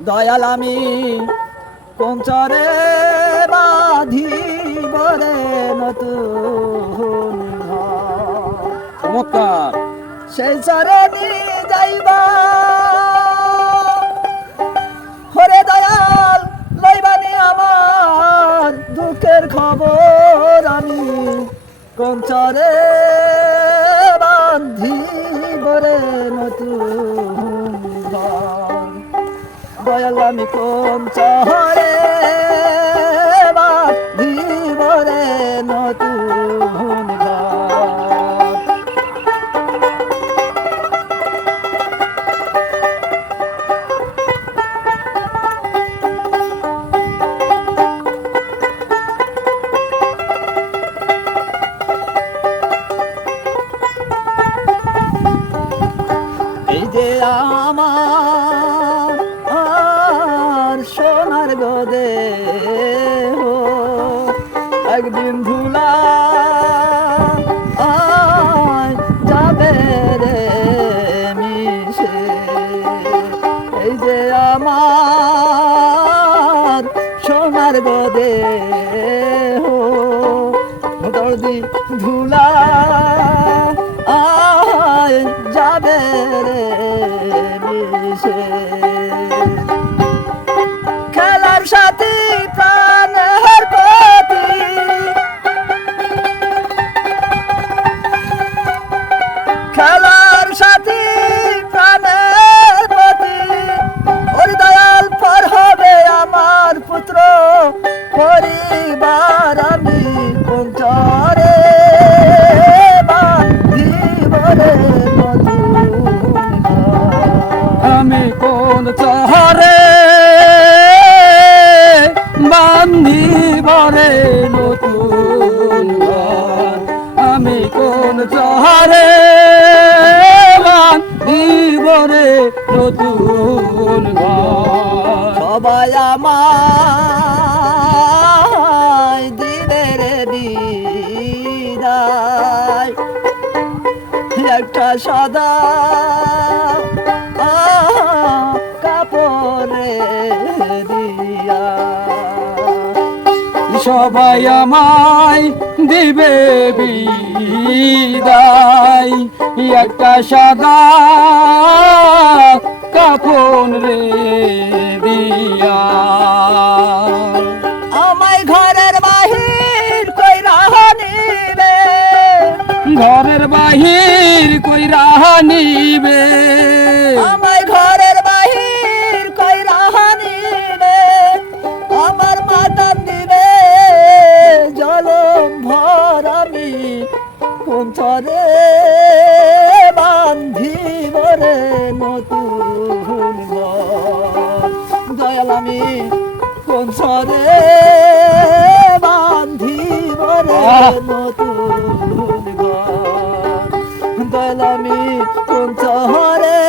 দয়াল আমি কোন চরে বাঁধিব রে নতুন ঘর। চমৎকার। সেই চরে নিয়ে যাইবা হরে দয়াল লইবানি আমার দুঃখের খবর। আমি কোন চরে বাঁধিব রে নতুন ঘর। দয়াল আমি কোন চরে বাঁধিব রে নতুন ঘর। এই যে আমার সোনার গদে একদিন ধুলা যাবে রে মিশে। এই যে আমার সোনার গদে দর্দি ধুলা যাবে রে মিশে। খেলার সাথী প্রাণের প্রতি খেলার সাথী প্রাণের প্রতি ওরে দয়াল পর হবে আমার পুত্র পরিবার। আমি কোন চরে বাঁধিব রে নতুন ঘর। আমি কোন চরে বাঁধিব রে নতুন ঘর। আমি কোন চরে বাঁধিব রে নতুন ঘর। সবাই আমায় দিবে রে বিদায় একটা সাদা কাপড়ে দিয়া। সবাই আমায় দিবে বিদায় একটা সাদা কাফন রে দিয়া। আমায় ঘরের বাহির কইরা নিবে ঘরের বাহির কইরা নিবে। আমায় ঘরের বাহির কইরা নিবে আমার মাতা দিবে জলম ভর। আমি কোন চরে বাঁধিব রে নতুন ঘর। দয়াল আমি কোন চরে বাঁধিব রে নতুন ঘর। দয়াল আমি কোন চরে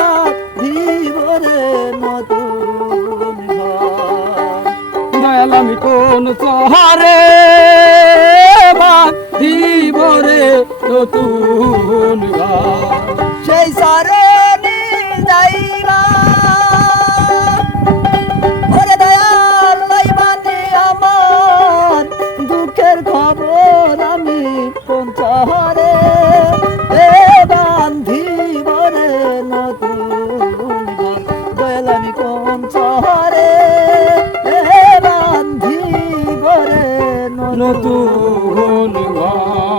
বাঁধিব রে নতুন ঘর। দয়াল আমি কোন চরে বাঁধিব রে নতুন ঘর। সেই চরে নিয়ে যাইবা ওরে দয়াল লইবানি আমার দুঃখের খবর। আমি কোন চরে বাঁধিব রে নতুন ঘর। দয়াল আমি কোন চরে বাঁধিব রে নতুন নতুন ঘর।